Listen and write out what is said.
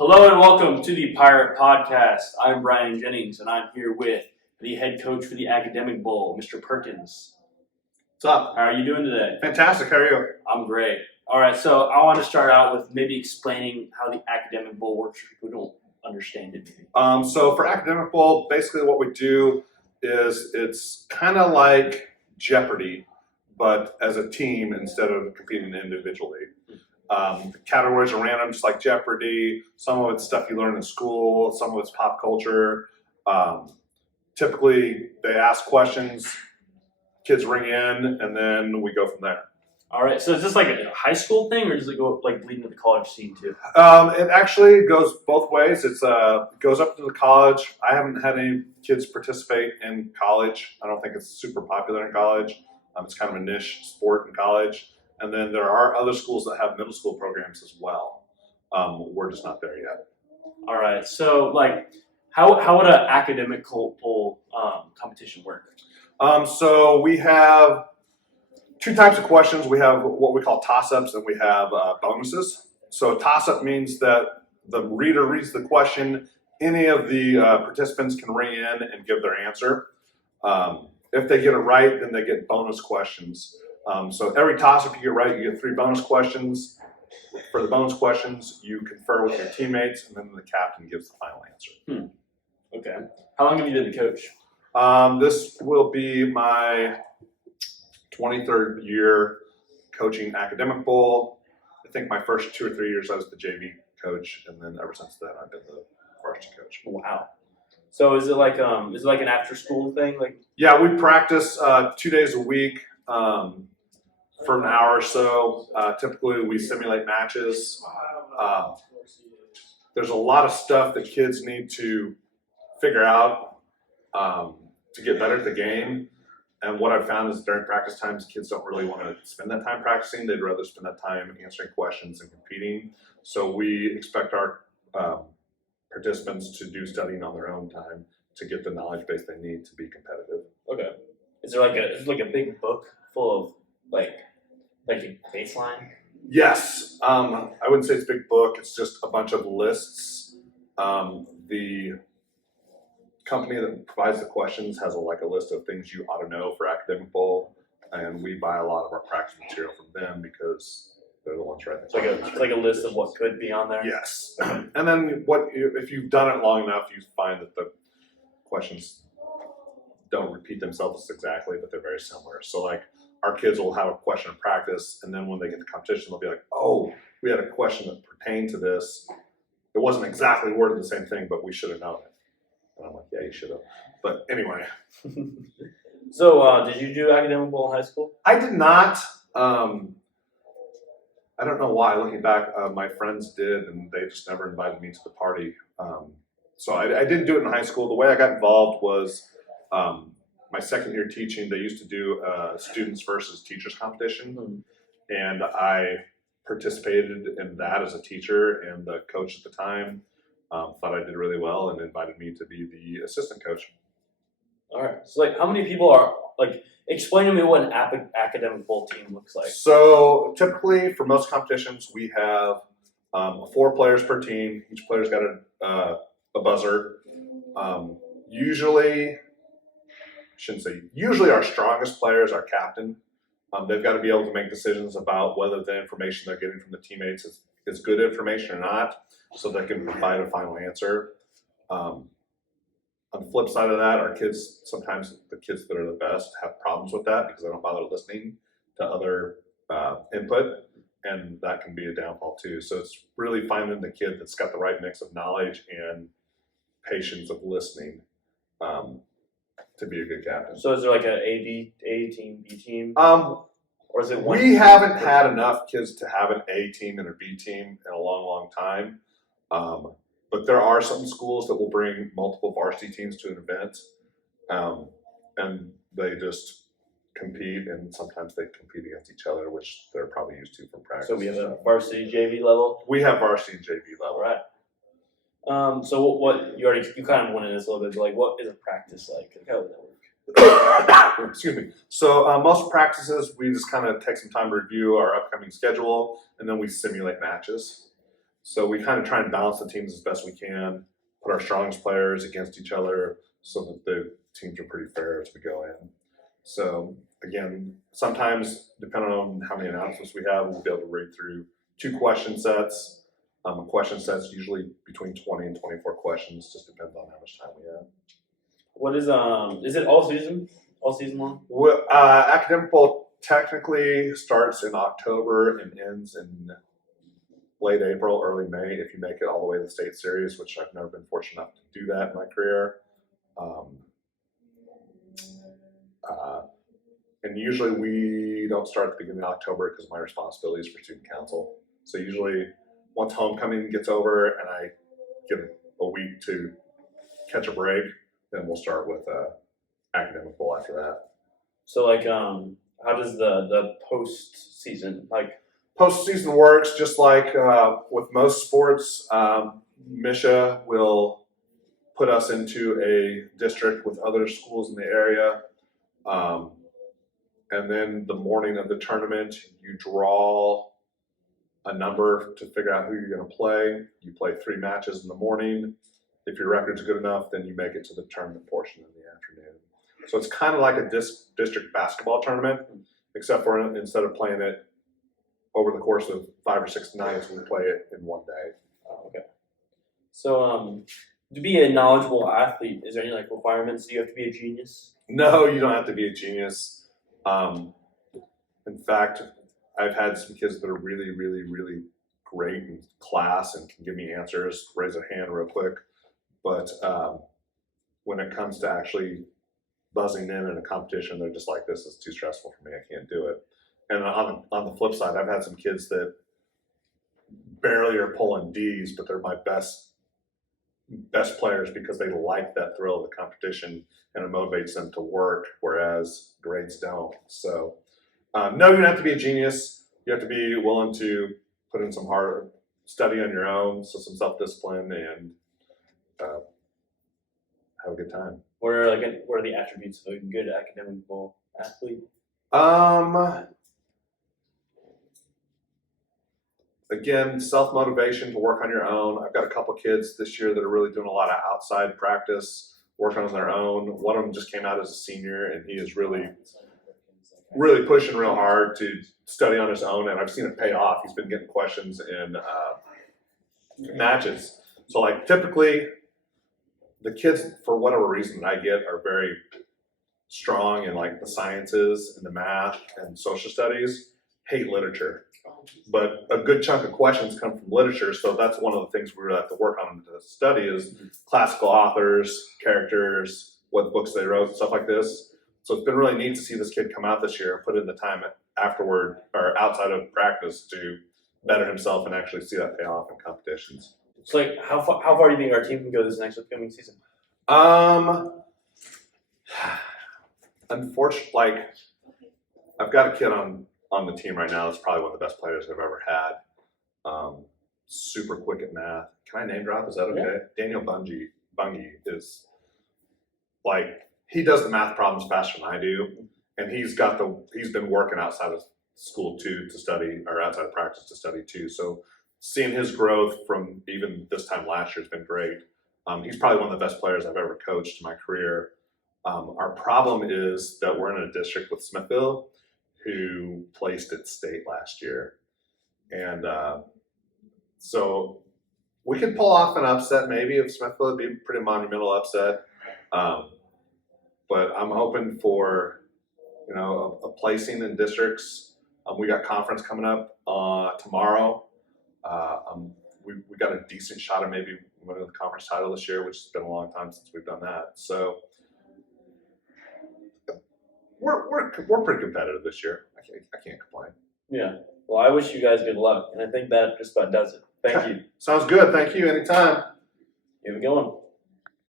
Hello and welcome to the Pirate Podcast. I'm Brian Jennings and I'm here with the head coach for the Academic Bowl, Mr. Perkins. What's up? How are you doing today? Fantastic. How are you? I'm great. All right, so I want to start out with maybe explaining how the Academic Bowl works for people who don't understand it. So for Academic Bowl, basically what we do is it's kind of like Jeopardy, but as a team instead of competing individually. The categories are random, just like Jeopardy. Some of it's stuff you learn in school. Some of it's pop culture. Typically, they ask questions, kids ring in, and then we go from there. All right, so is this like a high school thing, or does it go like leading to the college scene too? It actually goes both ways. It goes up to the college. I haven't had any kids participate in college. I don't think it's super popular in college. It's kind of a niche sport in college. And then there are other schools that have middle school programs as well. We're just not there yet. All right, so like how would an academic bowl competition work? So we have two types of questions. We have what we call toss-ups and we have bonuses. So toss-up means that the reader reads the question. Any of the participants can ring in and give their answer. If they get it right, then they get bonus questions. So every toss-up you get right, you get 3 bonus questions. For the bonus questions, you confer with your teammates, and then the captain gives the final answer. Okay. How long have you been the coach? This will be my 23rd year coaching Academic Bowl. I think my first 2 or 3 years I was the JV coach, and then ever since then I've been the varsity coach. Wow. So is it like an after school thing? Yeah, we practice 2 days a week. For an hour or so. Typically, we simulate matches. There's a lot of stuff that kids need to figure out to get better at the game. And what I've found is during practice times, kids don't really want to spend that time practicing. They'd rather spend that time answering questions and competing. So we expect our participants to do studying on their own time to get the knowledge base they need to be competitive. Okay. Is there like a big book full of like a baseline? Yes. I wouldn't say it's a big book. It's just a bunch of lists. The company that provides the questions has a list of things you ought to know for Academic Bowl, and we buy a lot of our practice material from them because they're the ones writing. It's like a list of what could be on there? Yes. And then if you've done it long enough, you find that the questions don't repeat themselves exactly, but they're very similar. So our kids will have a question in practice, and then when they get to competition, they'll be like, oh, we had a question that pertained to this. It wasn't exactly worded the same thing, but we should have known it. And I'm like, yeah, you should have. But anyway. So did you do Academic Bowl in high school? I did not. I don't know why. Looking back, my friends did, and they just never invited me to the party. So I didn't do it in high school. The way I got involved was my second year teaching. They used to do students versus teachers competition, and I participated in that as a teacher. And the coach at the time thought I did really well and invited me to be the assistant coach. All right. So how many people are explain to me what an Academic Bowl team looks like? So typically for most competitions, we have 4 players per team. Each player's got a buzzer. Usually our strongest player is our captain. They've got to be able to make decisions about whether the information they're getting from the teammates is good information or not, so they can provide a final answer. On the flip side of that, sometimes the kids that are the best have problems with that because they don't bother listening to other input, and that can be a downfall too. So it's really finding the kid that's got the right mix of knowledge and patience of listening to be a good captain. So is there like an A team, B team? Or is it one? We haven't had enough kids to have an A team and a B team in a long, long time. But there are some schools that will bring multiple varsity teams to an event, and they just compete, and sometimes they compete against each other, which they're probably used to from practice. So we have a varsity JV level? We have varsity and JV level. All right. So what you kind of went into this a little bit, but what is a practice like? How would that work? Excuse me. So most practices, we just kind of take some time to review our upcoming schedule, and then we simulate matches. So we kind of try and balance the teams as best we can, put our strongest players against each other so that the teams are pretty fair as we go in. So again, sometimes depending on how many announcements we have, we'll be able to read through 2 question sets. A question set's usually between 20 and 24 questions, just depends on how much time we have. What is it all season? All season long? Well, Academic Bowl technically starts in October and ends in late April, early May, if you make it all the way to the state series, which I've never been fortunate enough to do that in my career. And usually we don't start at the beginning of October because my responsibility is for student council. So usually once homecoming gets over and I get a week to catch a break, then we'll start with Academic Bowl after that. So like, how does the post season like? Postseason works just like with most sports. Misha will put us into a district with other schools in the area. And then the morning of the tournament, you draw a number to figure out who you're going to play. You play 3 matches in the morning. If your record's good enough, then you make it to the tournament portion in the afternoon. So it's kind of like a district basketball tournament, except for instead of playing it over the course of 5 or 6 nights, we play it in one day. Oh, okay. So to be a knowledgeable athlete, is there any like requirements? Do you have to be a genius? No, you don't have to be a genius. In fact, I've had some kids that are really, really, really great in class and can give me answers, raise their hand real quick. But when it comes to actually buzzing in a competition, they're just like, this is too stressful for me. I can't do it. And on the flip side, I've had some kids that barely are pulling D's, but they're my best players because they like that thrill of the competition and it motivates them to work, whereas grades don't. So no, you don't have to be a genius. You have to be willing to put in some hard study on your own, so some self-discipline, and have a good time. What are the attributes of a good Academic Bowl athlete? Again, self-motivation to work on your own. I've got a couple kids this year that are really doing a lot of outside practice, working on their own. One of them just came out as a senior, and he is really pushing real hard to study on his own, and I've seen it pay off. He's been getting questions in matches. So like typically the kids, for whatever reason that I get, are very strong in like the sciences and the math and social studies, hate literature. But a good chunk of questions come from literature, so that's one of the things we really have to work on to study is classical authors, characters, what books they wrote, stuff like this. So it's been really neat to see this kid come out this year and put in the time afterward or outside of practice to better himself and actually see that pay off in competitions. So like, how far do you think our team can go this next upcoming season? Unfortunately, like I've got a kid on the team right now that's probably one of the best players I've ever had. Super quick at math. Can I name drop? Is that okay? Yeah. Daniel Bungie is like, he does the math problems faster than I do, and he's been working outside of school too to study, or outside of practice to study too. So seeing his growth from even this time last year has been great. He's probably one of the best players I've ever coached in my career. Our problem is that we're in a district with Smithville, who placed at state last year. And so we could pull off an upset maybe if Smithville would be a pretty monumental upset. But I'm hoping for, a placing in districts. We got conference coming up tomorrow. We got a decent shot of maybe winning the conference title this year, which has been a long time since we've done that. So we're pretty competitive this year. I can't complain. Yeah. Well, I wish you guys good luck, and I think that just about does it. Thank you. Sounds good. Thank you. Anytime. You have a good one.